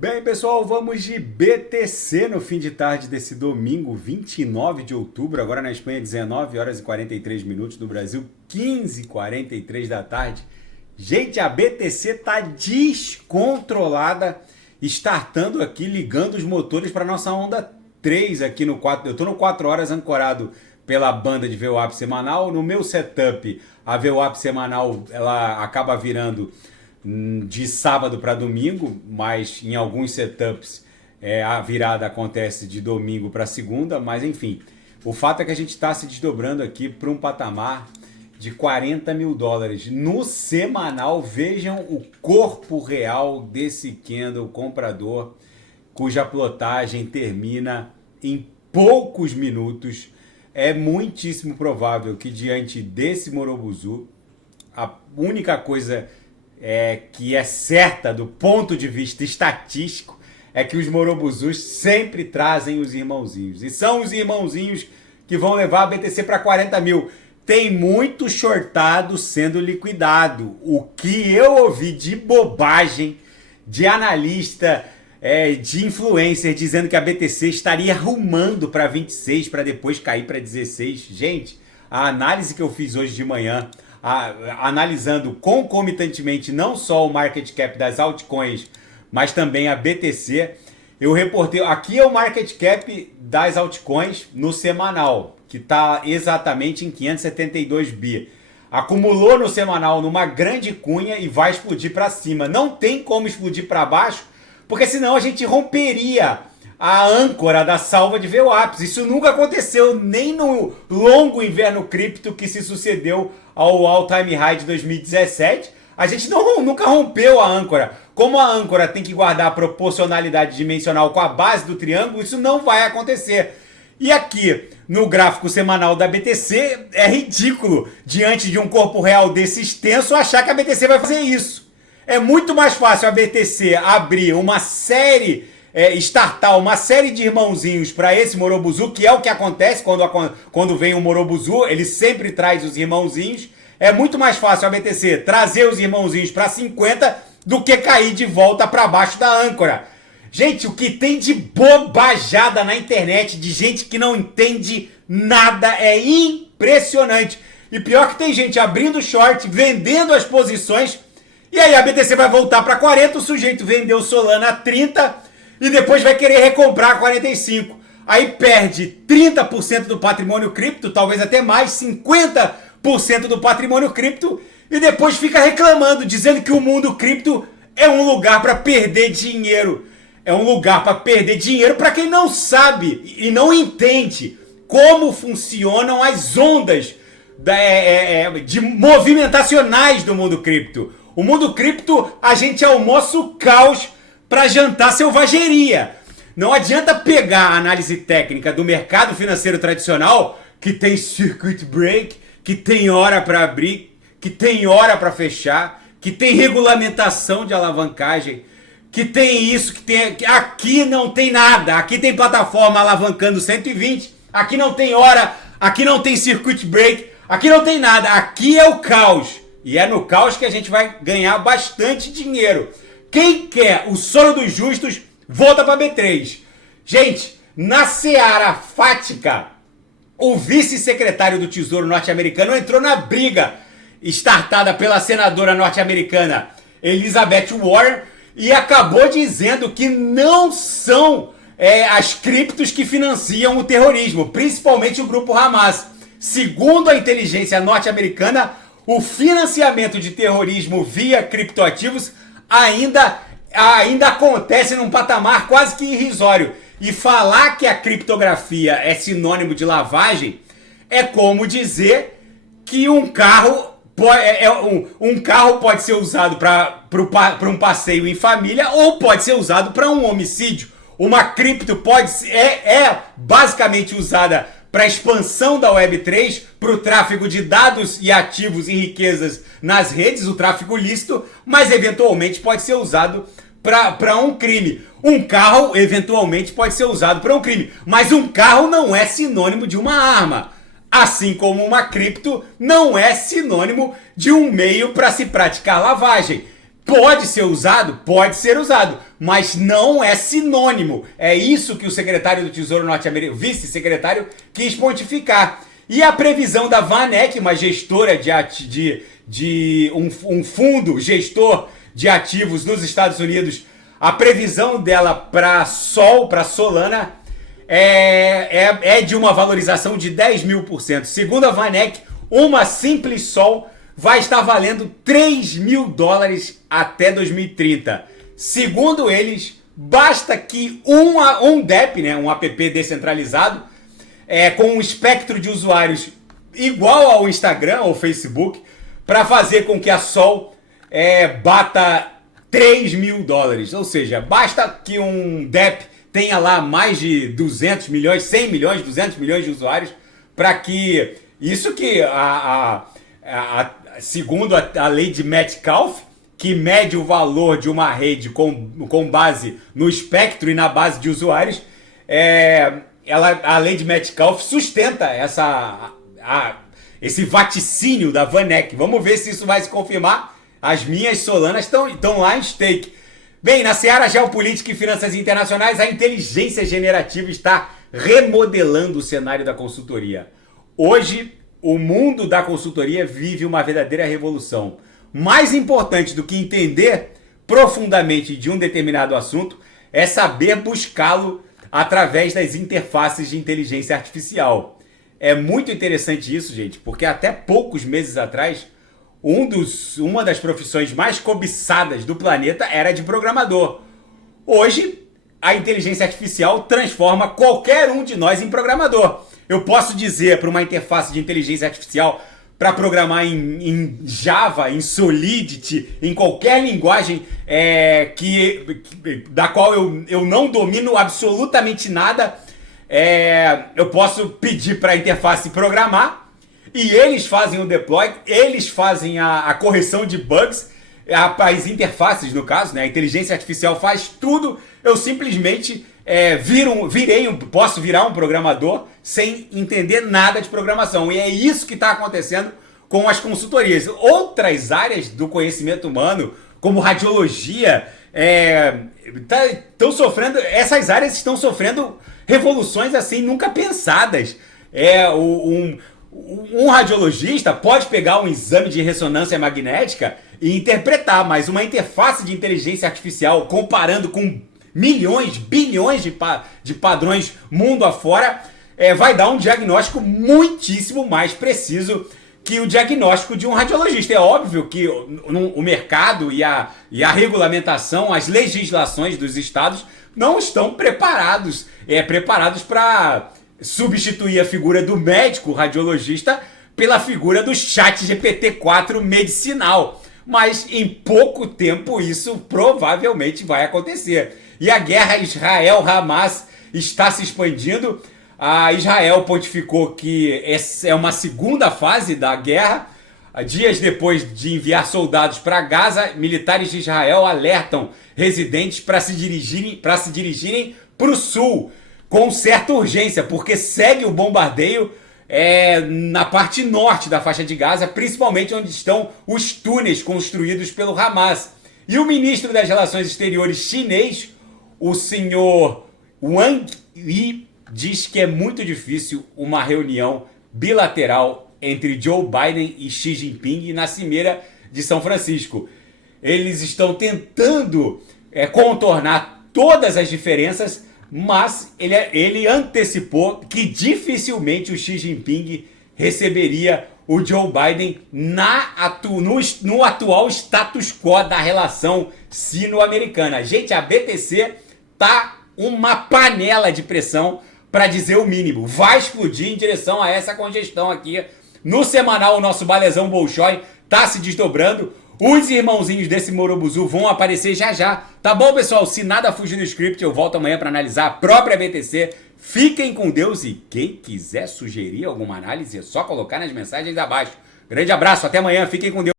Bem, pessoal, vamos de BTC no fim de tarde desse domingo, 29 de outubro. Agora na Espanha, 19 horas e 43 minutos. No Brasil, 15h43 da tarde. Gente, a BTC tá descontrolada, startando aqui, ligando os motores para nossa onda 3 aqui no 4. Eu tô no 4 horas ancorado pela banda de VWAP semanal. No meu setup, a VWAP semanal ela acaba virando de sábado para domingo, mas em alguns setups a virada acontece de domingo para segunda, mas enfim, o fato é que a gente está se desdobrando aqui para um patamar de 40 mil dólares no semanal. Vejam o corpo real desse candle comprador, cuja plotagem termina em poucos minutos. É muitíssimo provável que diante desse Morobuzu, a única coisa que é certa do ponto de vista estatístico é que os Morobuzus sempre trazem os irmãozinhos. E são os irmãozinhos que vão levar a BTC para 40 mil. Tem muito shortado sendo liquidado. O que eu ouvi de bobagem, de analista, de influencer, dizendo que a BTC estaria arrumando para 26 para depois cair para 16. Gente, a análise que eu fiz hoje de manhã, analisando concomitantemente não só o market cap das altcoins, mas também a BTC, eu reportei, aqui é o market cap das altcoins no semanal, que está exatamente em 572 bi. Acumulou no semanal numa grande cunha e vai explodir para cima. Não tem como explodir para baixo, porque senão a gente romperia a âncora da salva de VWAPs. Isso nunca aconteceu nem no longo inverno cripto que se sucedeu ao all-time high de 2017. A gente nunca rompeu a âncora. Como a âncora tem que guardar a proporcionalidade dimensional com a base do triângulo, isso não vai acontecer. E aqui, no gráfico semanal da BTC, é ridículo, diante de um corpo real desse extenso, achar que a BTC vai fazer isso. É muito mais fácil a BTC abrir uma série, startar uma série de irmãozinhos para esse Morobuzu, que é o que acontece quando vem o Morobuzu, ele sempre traz os irmãozinhos. É muito mais fácil a BTC trazer os irmãozinhos para 50 do que cair de volta para baixo da âncora. Gente, o que tem de bobajada na internet, de gente que não entende nada, é impressionante. E pior que tem gente abrindo short, vendendo as posições, e aí a BTC vai voltar para 40, o sujeito vendeu Solana a 30 e depois vai querer recomprar a 45. Aí perde 30% do patrimônio cripto, talvez até mais, 50% do patrimônio cripto, e depois fica reclamando, dizendo que o mundo cripto é um lugar para perder dinheiro. É um lugar para perder dinheiro para quem não sabe e não entende como funcionam as ondas de movimentacionais do mundo cripto. O mundo cripto, a gente almoça o caos para jantar selvageria. Não adianta pegar a análise técnica do mercado financeiro tradicional, que tem circuit break, que tem hora para abrir, que tem hora para fechar, que tem regulamentação de alavancagem, que tem isso, que tem... Aqui não tem nada. Aqui tem plataforma alavancando 120, aqui não tem hora, aqui não tem circuit break, aqui não tem nada. Aqui é o caos. E é no caos que a gente vai ganhar bastante dinheiro. Quem quer o sono dos justos, volta para B3. Gente, na seara fática, o vice-secretário do Tesouro norte-americano entrou na briga startada pela senadora norte-americana Elizabeth Warren e acabou dizendo que não são as criptos que financiam o terrorismo, principalmente o grupo Hamas. Segundo a inteligência norte-americana, o financiamento de terrorismo via criptoativos ainda acontece num patamar quase que irrisório. E falar que a criptografia é sinônimo de lavagem é como dizer que um carro pode ser usado para um passeio em família ou pode ser usado para um homicídio. Uma cripto é basicamente usada para a expansão da Web3, para o tráfego de dados e ativos e riquezas nas redes, o tráfego lícito, mas eventualmente pode ser usado para um crime. Um carro eventualmente pode ser usado para um crime, mas um carro não é sinônimo de uma arma. Assim como uma cripto não é sinônimo de um meio para se praticar lavagem. Pode ser usado? Pode ser usado, mas não é sinônimo. É isso que o secretário do Tesouro norte-americano, vice-secretário, quis pontificar. E a previsão da VanEck, uma gestora de um fundo gestor de ativos nos Estados Unidos, a previsão dela para Solana, é de uma valorização de 10.000%. Segundo a VanEck, uma simples Sol vai estar valendo $3.000 até 2030. Segundo eles, basta que um DEP, né, um app descentralizado, com um espectro de usuários igual ao Instagram ou Facebook, para fazer com que a Sol bata $3.000. Ou seja, basta que um DEP tenha lá mais de 200 milhões, 100 milhões, 200 milhões de usuários, para que isso que segundo a lei de Metcalfe, que mede o valor de uma rede com base no espectro e na base de usuários, a lei de Metcalfe sustenta esse vaticínio da VanEck. Vamos ver se isso vai se confirmar. As minhas Solanas estão lá em stake. Bem, na seara geopolítica e finanças internacionais, a inteligência generativa está remodelando o cenário da consultoria. Hoje, o mundo da consultoria vive uma verdadeira revolução. Mais importante do que entender profundamente de um determinado assunto é saber buscá-lo através das interfaces de inteligência artificial. É muito interessante isso, gente, porque até poucos meses atrás, uma das profissões mais cobiçadas do planeta era de programador. Hoje, a inteligência artificial transforma qualquer um de nós em programador. Eu posso dizer para uma interface de inteligência artificial para programar em Java, em Solidity, em qualquer linguagem da qual eu não domino absolutamente nada, eu posso pedir para a interface programar e eles fazem o deploy, eles fazem a correção de bugs, as interfaces no caso, né? A inteligência artificial faz tudo, eu simplesmente posso virar um programador sem entender nada de programação. E é isso que está acontecendo com as consultorias. Outras áreas do conhecimento humano, como radiologia, essas áreas estão sofrendo revoluções assim nunca pensadas. Um radiologista pode pegar um exame de ressonância magnética e interpretar, mas uma interface de inteligência artificial comparando com milhões, bilhões de padrões mundo afora, vai dar um diagnóstico muitíssimo mais preciso que o diagnóstico de um radiologista. É óbvio que o mercado e a regulamentação, as legislações dos estados não estão preparados para substituir a figura do médico radiologista pela figura do ChatGPT-4 medicinal. Mas em pouco tempo isso provavelmente vai acontecer. E a guerra Israel-Hamas está se expandindo. A Israel pontificou que essa é uma segunda fase da guerra. Dias depois de enviar soldados para Gaza, militares de Israel alertam residentes para se dirigirem para o sul com certa urgência, porque segue o bombardeio na parte norte da faixa de Gaza, principalmente onde estão os túneis construídos pelo Hamas. E o ministro das Relações Exteriores chinês, o senhor Wang Yi, diz que é muito difícil uma reunião bilateral entre Joe Biden e Xi Jinping na Cimeira de São Francisco. Eles estão tentando contornar todas as diferenças, mas ele antecipou que dificilmente o Xi Jinping receberia o Joe Biden no atual status quo da relação sino-americana. Gente, a BTC tá uma panela de pressão, para dizer o mínimo. Vai explodir em direção a essa congestão aqui. No semanal, o nosso balezão Bolshoi tá se desdobrando. Os irmãozinhos desse Morobuzu vão aparecer já já. Tá bom, pessoal? Se nada fugir do script, eu volto amanhã para analisar a própria BTC. Fiquem com Deus e quem quiser sugerir alguma análise é só colocar nas mensagens abaixo. Grande abraço, até amanhã. Fiquem com Deus.